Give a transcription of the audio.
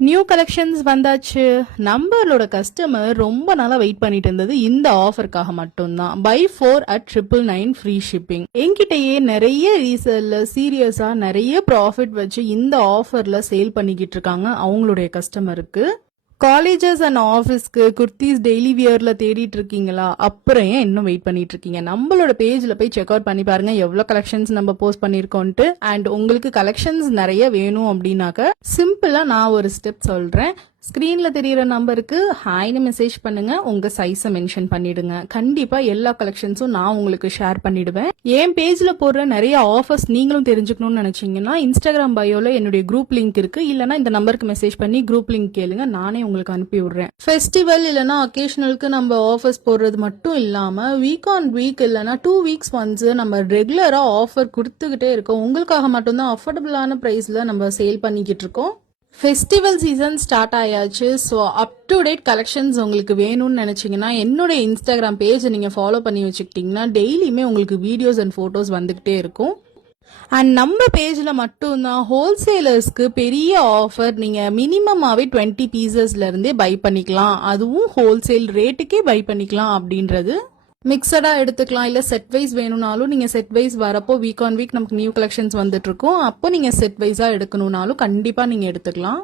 New collections வந்தாச்சு. நம்மளோட customer ரொம்ப நாளா வெயிட் பண்ணிட்டு இருந்தது இந்த ஆஃபருக்காக மட்டும்தான். Buy 4 at 999 free shipping. என்கிட்டயே நிறைய ரீசேல்ல சீரியஸா நிறைய ப்ராஃபிட் வச்சு இந்த ஆஃபர்ல சேல் பண்ணிக்கிட்டு இருக்காங்க அவங்களுடைய கஸ்டமருக்கு. காலேஜஸ் அண்ட் ஆஃபீஸ்க்கு குர்த்திஸ் டெய்லி வியர்ல தேடிட்டு இருக்கீங்களா? அப்புறம் ஏன் இன்னும் வெயிட் பண்ணிட்டு இருக்கீங்க? நம்மளோட பேஜ்ல போய் செக் அவுட் பண்ணி பாருங்க எவ்வளவு கலெக்ஷன்ஸ் நம்ம போஸ்ட் பண்ணிருக்கோம்ட்டு. அண்ட் உங்களுக்கு கலெக்ஷன்ஸ் நிறைய வேணும் அப்படின்னாக்க சிம்பிளா நான் ஒரு ஸ்டெப் சொல்றேன். ஸ்கிரீன்ல தெரியற நம்பருக்கு ஹாய்னு மெசேஜ் பண்ணுங்க, உங்க சைஸை மென்ஷன் பண்ணிடுங்க. கண்டிப்பா எல்லா கலெக்ஷன்ஸும் நான் உங்களுக்கு ஷேர் பண்ணிடுவேன். என் பேஜ்ல போடுற நிறைய ஆஃபர்ஸ் நீங்களும் தெரிஞ்சுக்கணும்னு நினைச்சீங்கன்னா இன்ஸ்டாகிராம் பயோல என்னுடைய குரூப் லிங்க் இருக்கு. இல்லனா இந்த நம்பருக்கு மெசேஜ் பண்ணி குரூப் லிங்க் கேளுங்க, நானே உங்களுக்கு அனுப்பி விடுறேன். ஃபெஸ்டிவல் இல்லனா அக்கேஷனலுக்கு நம்ம ஆஃபர்ஸ் போடுறது மட்டும் இல்லாம வீக் ஆன் வீக் இல்லனா 2 weeks ஒன்ஸ் நம்ம ரெகுலரா ஆஃபர் கொடுத்துக்கிட்டே இருக்கோம். உங்களுக்காக மட்டும்தான் அஃபோர்டபுளான பிரைஸ்ல நம்ம சேல் பண்ணிக்கிட்டு இருக்கோம். ஃபெஸ்டிவல் சீசன் ஸ்டார்ட் ஆயாச்சு. So up to date collections உங்களுக்கு வேணும்னு நினைச்சீங்கன்னா என்னுடைய இன்ஸ்டாகிராம் பேஜை நீங்க ஃபாலோ பண்ணி வச்சுக்கிட்டீங்கன்னா டெய்லியுமே உங்களுக்கு வீடியோஸ் அண்ட் போட்டோஸ் வந்துகிட்டே இருக்கும். அண்ட் நம்ம பேஜ்ல மட்டும்தான் ஹோல்சேலர்ஸ்க்கு பெரிய ஆஃபர். நீங்க மினிமமாவே 20 பீசஸ்ல இருந்தே பை பண்ணிக்கலாம், அதுவும் ஹோல்சேல் ரேட்டுக்கே பை பண்ணிக்கலாம். அப்படின்றது மிக்சடா எடுத்துக்கலாம், இல்ல செட் வைஸ் வேணும்னாலும் நீங்க செட் வைஸ் வரப்போ வீக் ஆன் வீக் நமக்கு நியூ கலெக்ஷன்ஸ் வந்துட்டு இருக்கும். அப்போ நீங்க செட் வைஸா எடுக்கணும்னாலும் கண்டிப்பா நீங்க எடுத்துக்கலாம்.